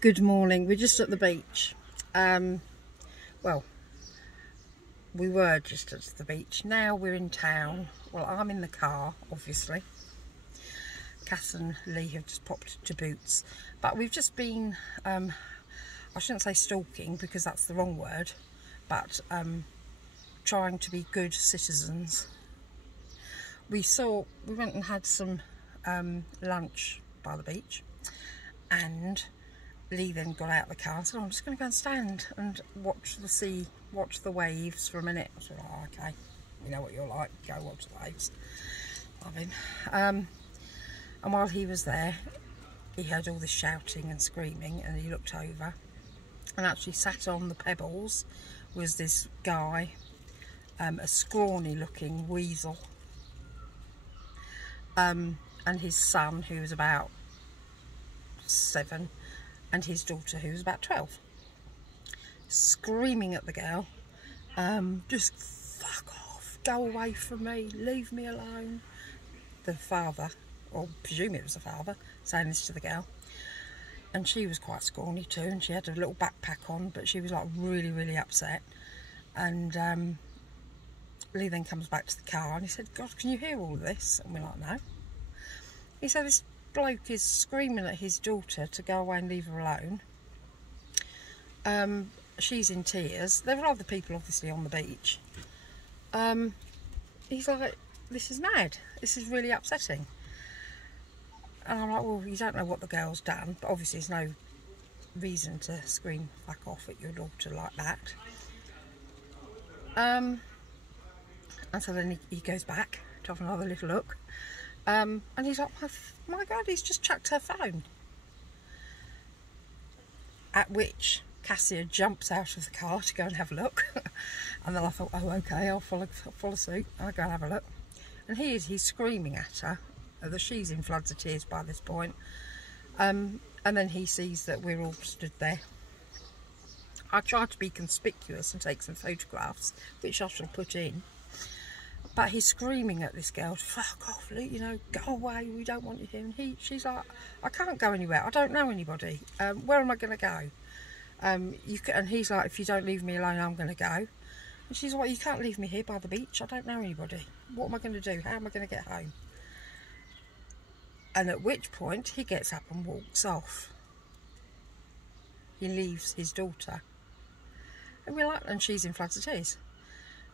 Good morning. We're just at the beach. Well, we were just at the beach. Now we're in town. Well, I'm in the car, obviously. Cass and Lee have just popped to Boots. But we've just been, I shouldn't say stalking because that's the wrong word, but trying to be good citizens. We went and had some lunch by the beach, and Lee then got out of the car and said, I'm just going to go and stand and watch the sea, watch the waves for a minute. I said, oh, okay, you know what you're like, go watch the waves. Love him. And while he was there, he heard all this shouting and screaming, and he looked over, and actually sat on the pebbles was this guy, a scrawny looking weasel, and his son, who was about 7, and his daughter, who was about 12, screaming at the girl, just fuck off, go away from me, leave me alone. The father, or presume it was the father, saying this to the girl, and she was quite scrawny too, and she had a little backpack on, but she was like really upset. And Lee then comes back to the car and he said, God, can you hear all of this? And we're like, no. He said, this bloke is screaming at his daughter to go away and leave her alone. She's in tears. There were other people obviously on the beach. He's like, this is mad. This is really upsetting. And I'm like, well, you don't know what the girl's done, but obviously there's no reason to scream fuck off at your daughter like that. And so then he goes back to have another little look. And he's like, my God, he's just chucked her phone. At which Cassia jumps out of the car to go and have a look. And then I thought, oh, okay, I'll follow suit. I'll go and have a look. And he's screaming at her. She's in floods of tears by this point. And then he sees that we're all stood there. I tried to be conspicuous and take some photographs, which I shall put in. But he's screaming at this girl, fuck off, you know, go away, we don't want you here. And she's like, I can't go anywhere, I don't know anybody. Where am I going to go? And he's like, if you don't leave me alone, I'm going to go. And she's like, you can't leave me here by the beach, I don't know anybody. What am I going to do? How am I going to get home? And at which point, he gets up and walks off. He leaves his daughter. And we're like, and she's in floods of tears.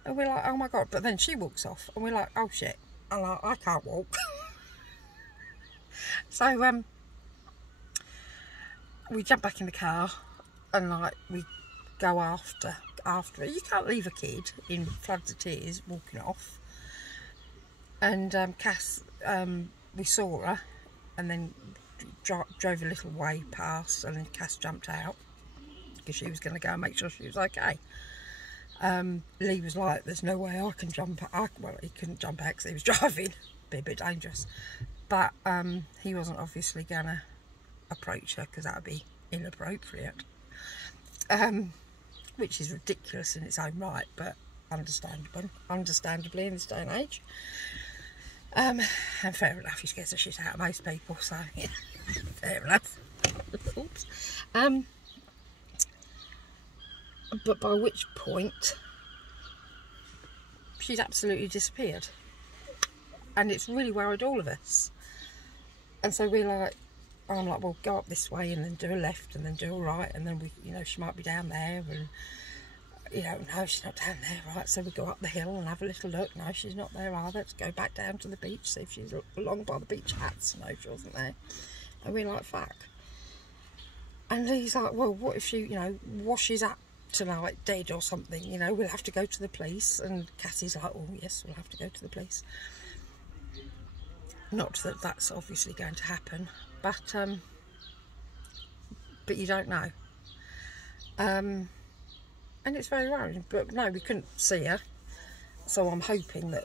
And we're like, oh my God, but then she walks off, and we're like, oh shit, I'm like, I can't walk. So we jump back in the car, and like, we go after her. You can't leave a kid in floods of tears walking off. And Cass, we saw her, and then drove a little way past, and then Cass jumped out, because she was going to go and make sure she was okay. Lee was like, there's no way I can jump out. Well, he couldn't jump out because he was driving. Be a bit dangerous. But he wasn't obviously going to approach her because that would be inappropriate. Which is ridiculous in its own right, but understandably in this day and age. And fair enough, he scares the shit out of most people, so yeah, fair enough. Oops. But by which point she's absolutely disappeared, and it's really worried all of us. And so I'm like, well, go up this way and then do a left and then do a right, and then she might be down there, and no, she's not down there, right? So we go up the hill and have a little look. No, she's not there either. Let's go back down to the beach, see if she's along by the beach hats. No, she wasn't there. And we're like, fuck. And he's like, well, what if she washes up tonight dead or something, we'll have to go to the police. And Cassie's like, oh yes, we'll have to go to the police. Not that that's obviously going to happen, but you don't know. And it's very worrying. But no, we couldn't see her, so I'm hoping that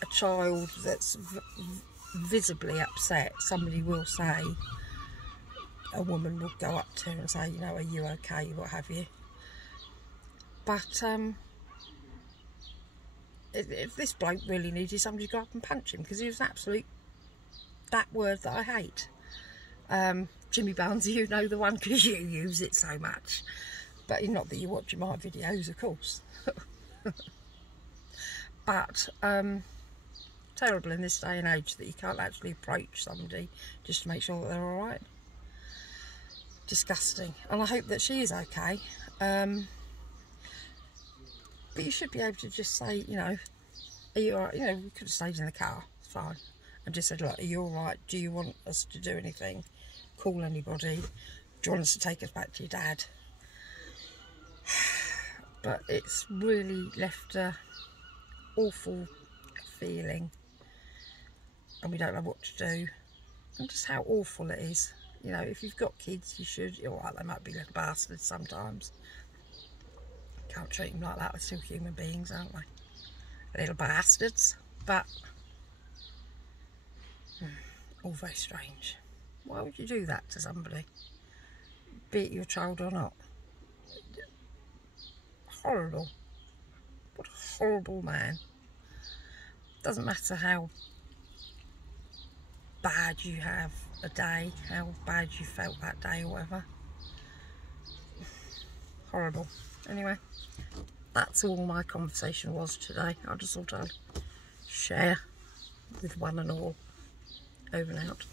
a child that's visibly upset, somebody will say, a woman will go up to her and say, are you okay, what have you. But if this bloke really needed somebody to go up and punch him, because he was an absolute, that word that I hate. Jimmy Barnes, you know the one because you use it so much. But not that you're watching my videos, of course. But terrible in this day and age that you can't actually approach somebody just to make sure that they're alright. Disgusting. And I hope that she is okay. But you should be able to just say, you know, are you alright? You know, we could have stayed in the car, it's fine. And just said, look, are you alright? Do you want us to do anything? Call anybody? Do you want us to take us back to your dad? But it's really left a awful feeling, and we don't know what to do, and just how awful it is. You know, if you've got kids, you should, alright, they might be little bastards sometimes. Can't treat them like that, they're still human beings, aren't they? Little bastards. But all very strange. Why would you do that to somebody, be it your child or not? Horrible. What a horrible man. Doesn't matter how bad you have a day, how bad you felt that day or whatever. Horrible. Anyway, that's all my conversation was today. I just thought I'd share with one and all. Over and out.